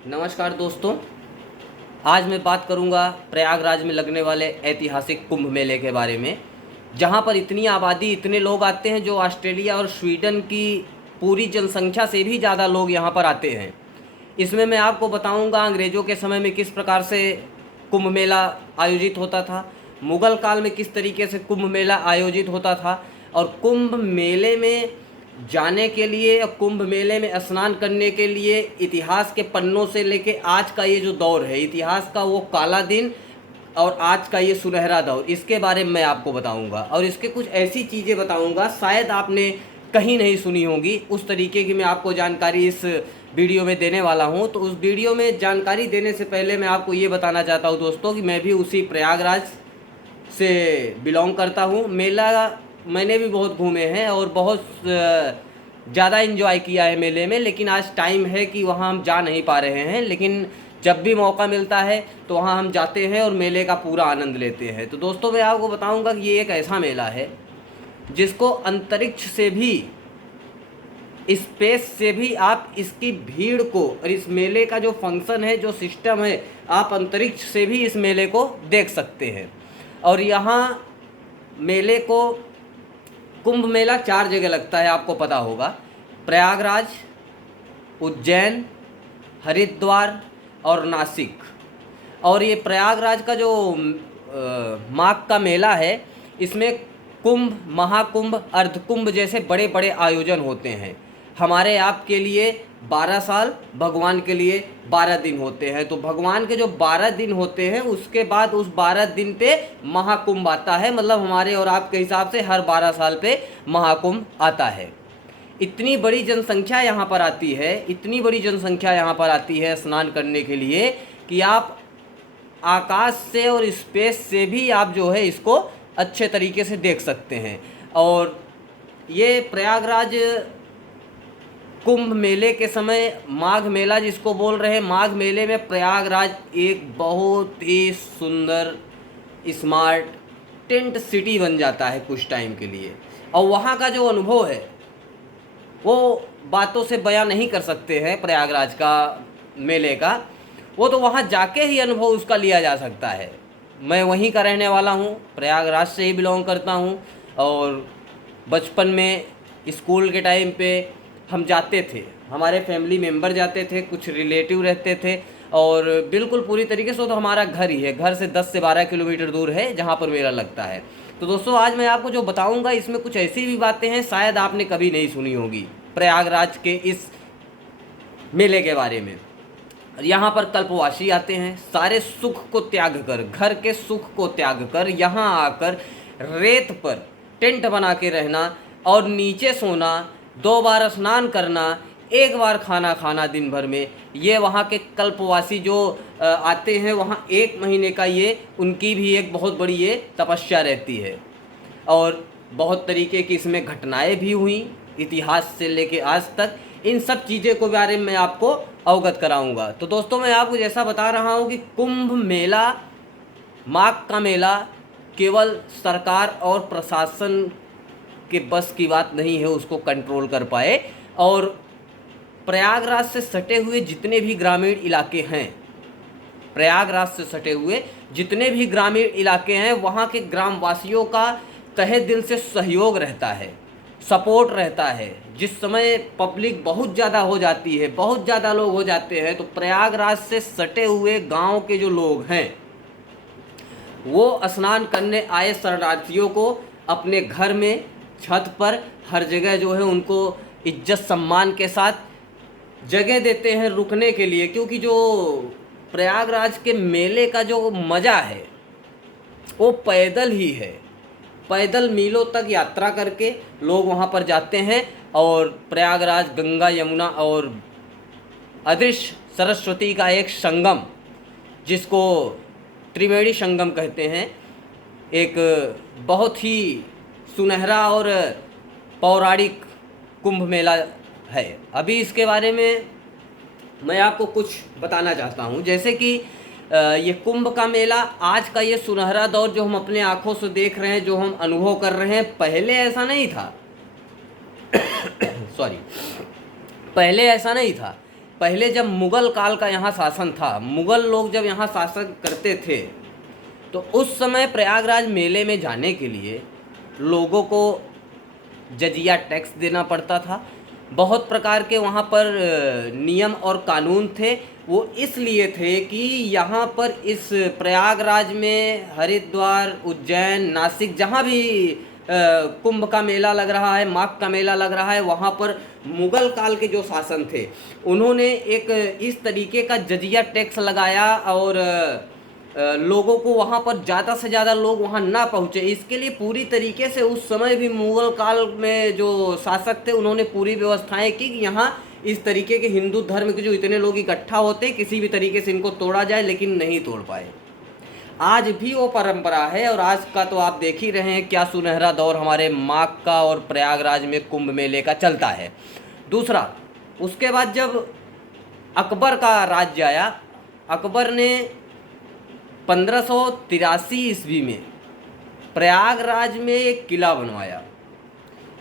नमस्कार दोस्तों। आज मैं बात करूंगा प्रयागराज में लगने वाले ऐतिहासिक कुंभ मेले के बारे में, जहां पर इतनी आबादी, इतने लोग आते हैं जो ऑस्ट्रेलिया और स्वीडन की पूरी जनसंख्या से भी ज़्यादा लोग यहां पर आते हैं। इसमें मैं आपको बताऊंगा अंग्रेज़ों के समय में किस प्रकार से कुंभ मेला आयोजित होता था, मुग़ल काल में किस तरीके से कुंभ मेला आयोजित होता था, और कुंभ मेले में जाने के लिए, कुंभ मेले में स्नान करने के लिए इतिहास के पन्नों से लेके आज का ये जो दौर है, इतिहास का वो काला दिन और आज का ये सुनहरा दौर, इसके बारे में मैं आपको बताऊंगा। और इसके कुछ ऐसी चीज़ें बताऊंगा शायद आपने कहीं नहीं सुनी होंगी, उस तरीके की मैं आपको जानकारी इस वीडियो में देने वाला हूं। तो उस वीडियो में जानकारी देने से पहले मैं आपको ये बताना चाहता हूं दोस्तों कि मैं भी उसी प्रयागराज से बिलोंग करता हूँ। मेला मैंने भी बहुत घूमे हैं और बहुत ज़्यादा इन्जॉय किया है मेले में, लेकिन आज टाइम है कि वहाँ हम जा नहीं पा रहे हैं। लेकिन जब भी मौका मिलता है तो वहाँ हम जाते हैं और मेले का पूरा आनंद लेते हैं। तो दोस्तों मैं आपको बताऊँगा कि ये एक ऐसा मेला है जिसको अंतरिक्ष से भी, स्पेस से भी आप इसकी भीड़ को, और इस मेले का जो फंक्शन है, जो सिस्टम है, आप अंतरिक्ष से भी इस मेले को देख सकते हैं। और यहाँ मेले को, कुंभ मेला 4 जगह लगता है, आपको पता होगा। प्रयागराज, उज्जैन, हरिद्वार और नासिक। और ये प्रयागराज का जो माघ का मेला है, इसमें कुंभ, महाकुंभ, अर्धकुंभ जैसे बड़े बड़े आयोजन होते हैं। हमारे आपके लिए 12 साल, भगवान के लिए 12 दिन होते हैं। तो भगवान के जो 12 दिन होते हैं, उसके बाद उस 12 दिन पे महाकुंभ आता है। मतलब हमारे और आपके हिसाब से हर 12 साल पे महाकुंभ आता है। इतनी बड़ी जनसंख्या यहाँ पर आती है, इतनी बड़ी जनसंख्या यहाँ पर आती है स्नान करने के लिए कि आप आकाश से और स्पेस से भी आप जो है इसको अच्छे तरीके से देख सकते हैं। और ये प्रयागराज कुंभ मेले के समय, माघ मेला जिसको बोल रहे हैं, माघ मेले में प्रयागराज एक बहुत ही सुंदर स्मार्ट टेंट सिटी बन जाता है कुछ टाइम के लिए। और वहाँ का जो अनुभव है वो बातों से बयां नहीं कर सकते हैं। प्रयागराज का मेले का, वो तो वहाँ जाके ही अनुभव उसका लिया जा सकता है। मैं वहीं का रहने वाला हूँ, प्रयागराज से ही बिलोंग करता हूँ। और बचपन में स्कूल के टाइम पे हम जाते थे, हमारे फैमिली मेम्बर जाते थे, कुछ रिलेटिव रहते थे, और बिल्कुल पूरी तरीके से तो हमारा घर ही है, घर से 10 से 12 किलोमीटर दूर है जहाँ पर मेला लगता है। तो दोस्तों आज मैं आपको जो बताऊँगा इसमें कुछ ऐसी भी बातें हैं शायद आपने कभी नहीं सुनी होगी प्रयागराज के इस मेले के बारे में। यहाँ पर कल्पवासी आते हैं, सारे सुख को त्याग कर, घर के सुख को त्याग कर यहाँ आकर रेत पर टेंट बना के रहना और नीचे सोना, 2 बार स्नान करना, 1 बार खाना खाना दिन भर में। ये वहाँ के कल्पवासी जो आते हैं, वहाँ 1 महीने का ये उनकी भी एक बहुत बड़ी ये तपस्या रहती है। और बहुत तरीके की इसमें घटनाएं भी हुई, इतिहास से लेके आज तक। इन सब चीज़ें के बारे में मैं आपको अवगत कराऊंगा। तो दोस्तों मैं आपको जैसा बता रहा हूँ कि कुंभ मेला, माघ का मेला, केवल सरकार और प्रशासन के बस की बात नहीं है उसको कंट्रोल कर पाए। और प्रयागराज से सटे हुए जितने भी ग्रामीण इलाके हैं, प्रयागराज से सटे हुए जितने भी ग्रामीण इलाके हैं, वहाँ के ग्रामवासियों का तहे दिल से सहयोग रहता है, सपोर्ट रहता है। जिस समय पब्लिक बहुत ज़्यादा हो जाती है, बहुत ज़्यादा लोग हो जाते हैं, तो प्रयागराज से सटे हुए गांव के जो लोग हैं वो स्नान करने आए शरणार्थियों को अपने घर में, छत पर, हर जगह जो है उनको इज्जत सम्मान के साथ जगह देते हैं रुकने के लिए। क्योंकि जो प्रयागराज के मेले का जो मज़ा है वो पैदल ही है। पैदल मीलों तक यात्रा करके लोग वहाँ पर जाते हैं। और प्रयागराज गंगा, यमुना और अदृश्य सरस्वती का एक संगम, जिसको त्रिवेणी संगम कहते हैं, एक बहुत ही सुनहरा और पौराणिक कुंभ मेला है। अभी इसके बारे में मैं आपको कुछ बताना चाहता हूँ। जैसे कि ये कुंभ का मेला, आज का ये सुनहरा दौर जो हम अपने आँखों से देख रहे हैं, जो हम अनुभव कर रहे हैं, पहले ऐसा नहीं था। सॉरी, पहले ऐसा नहीं था। पहले जब मुग़ल काल का यहाँ शासन था, मुग़ल लोग जब यहाँ शासन करते थे, तो उस समय प्रयागराज मेले में जाने के लिए लोगों को जजिया टैक्स देना पड़ता था। बहुत प्रकार के वहाँ पर नियम और कानून थे। वो इसलिए थे कि यहाँ पर इस प्रयागराज में, हरिद्वार, उज्जैन, नासिक, जहाँ भी कुंभ का मेला लग रहा है, माघ का मेला लग रहा है, वहाँ पर मुग़ल काल के जो शासन थे उन्होंने एक इस तरीके का जजिया टैक्स लगाया और लोगों को वहाँ पर ज़्यादा से ज़्यादा लोग वहाँ ना पहुँचे। इसके लिए पूरी तरीके से उस समय भी मुग़ल काल में जो शासक थे उन्होंने पूरी व्यवस्थाएं की कि यहाँ इस तरीके के हिंदू धर्म के जो इतने लोग इकट्ठा होते किसी भी तरीके से इनको तोड़ा जाए, लेकिन नहीं तोड़ पाए। आज भी वो परंपरा है और आज का तो आप देख ही रहे हैं क्या सुनहरा दौर हमारे माघ का और प्रयागराज में कुंभ मेले का चलता है। दूसरा, उसके बाद जब अकबर का राज्य आया, अकबर ने 1583 ईस्वी में प्रयागराज में एक किला बनवाया।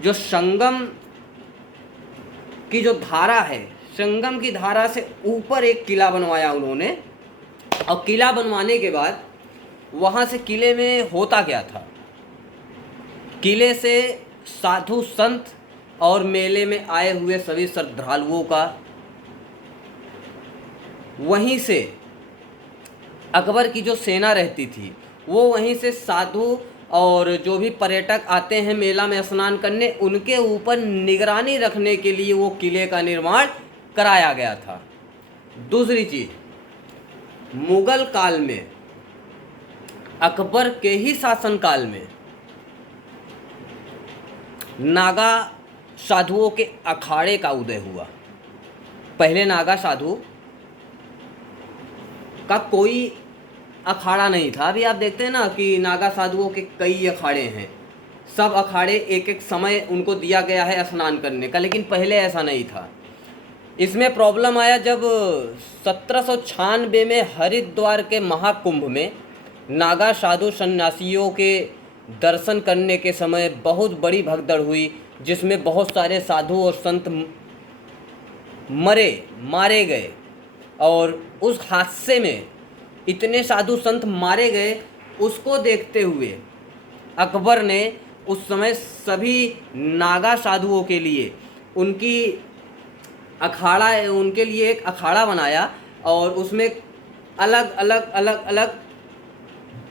जो संगम की जो धारा है, संगम की धारा से ऊपर एक किला बनवाया उन्होंने। और किला बनवाने के बाद वहाँ से किले में होता क्या था, किले से साधु संत और मेले में आए हुए सभी श्रद्धालुओं का, वहीं से अकबर की जो सेना रहती थी वो वहीं से साधु और जो भी पर्यटक आते हैं मेला में स्नान करने, उनके ऊपर निगरानी रखने के लिए वो किले का निर्माण कराया गया था। दूसरी चीज़, मुग़ल काल में, अकबर के ही शासनकाल में नागा साधुओं के अखाड़े का उदय हुआ। पहले नागा साधु का कोई अखाड़ा नहीं था। अभी आप देखते हैं ना कि नागा साधुओं के कई अखाड़े हैं, सब अखाड़े एक एक समय उनको दिया गया है स्नान करने का, लेकिन पहले ऐसा नहीं था। इसमें प्रॉब्लम आया जब 1796 में हरिद्वार के महाकुंभ में नागा साधु सन्यासियों के दर्शन करने के समय बहुत बड़ी भगदड़ हुई, जिसमें बहुत सारे साधु और संत मारे गए। और उस हादसे में इतने साधु संत मारे गए, उसको देखते हुए अकबर ने उस समय सभी नागा साधुओं के लिए उनके लिए एक अखाड़ा बनाया और उसमें अलग अलग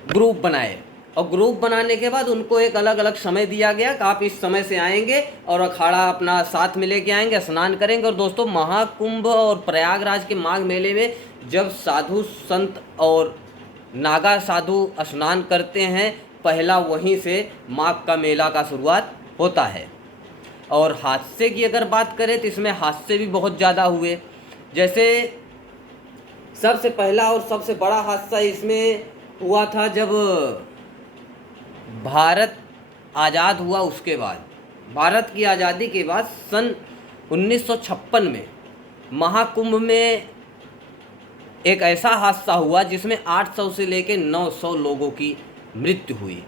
ग्रुप बनाए। और ग्रुप बनाने के बाद उनको एक अलग अलग समय दिया गया कि आप इस समय से आएंगे और अखाड़ा अपना साथ में लेके आएंगे, स्नान करेंगे। और दोस्तों, महाकुंभ और प्रयागराज के माघ मेले में जब साधु संत और नागा साधु स्नान करते हैं, पहला वहीं से माघ का मेला का शुरुआत होता है। और हादसे की अगर बात करें तो इसमें हादसे भी बहुत ज़्यादा हुए। जैसे सबसे पहला और सबसे बड़ा हादसा इसमें हुआ था जब भारत आज़ाद हुआ। उसके बाद भारत की आज़ादी के बाद सन 1956 में महाकुंभ में एक ऐसा हादसा हुआ जिसमें 800 से लेकर 900 लोगों की मृत्यु हुई।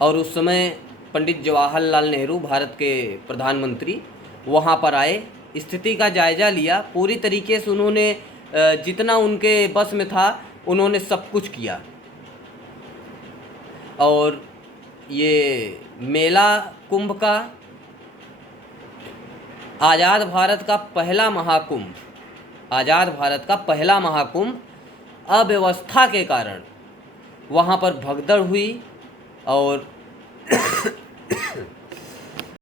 और उस समय पंडित जवाहरलाल नेहरू, भारत के प्रधानमंत्री, वहाँ पर आए, स्थिति का जायज़ा लिया। पूरी तरीके से उन्होंने जितना उनके बस में था उन्होंने सब कुछ किया। और ये मेला कुंभ का, आज़ाद भारत का पहला महाकुंभ अव्यवस्था के कारण वहाँ पर भगदड़ हुई और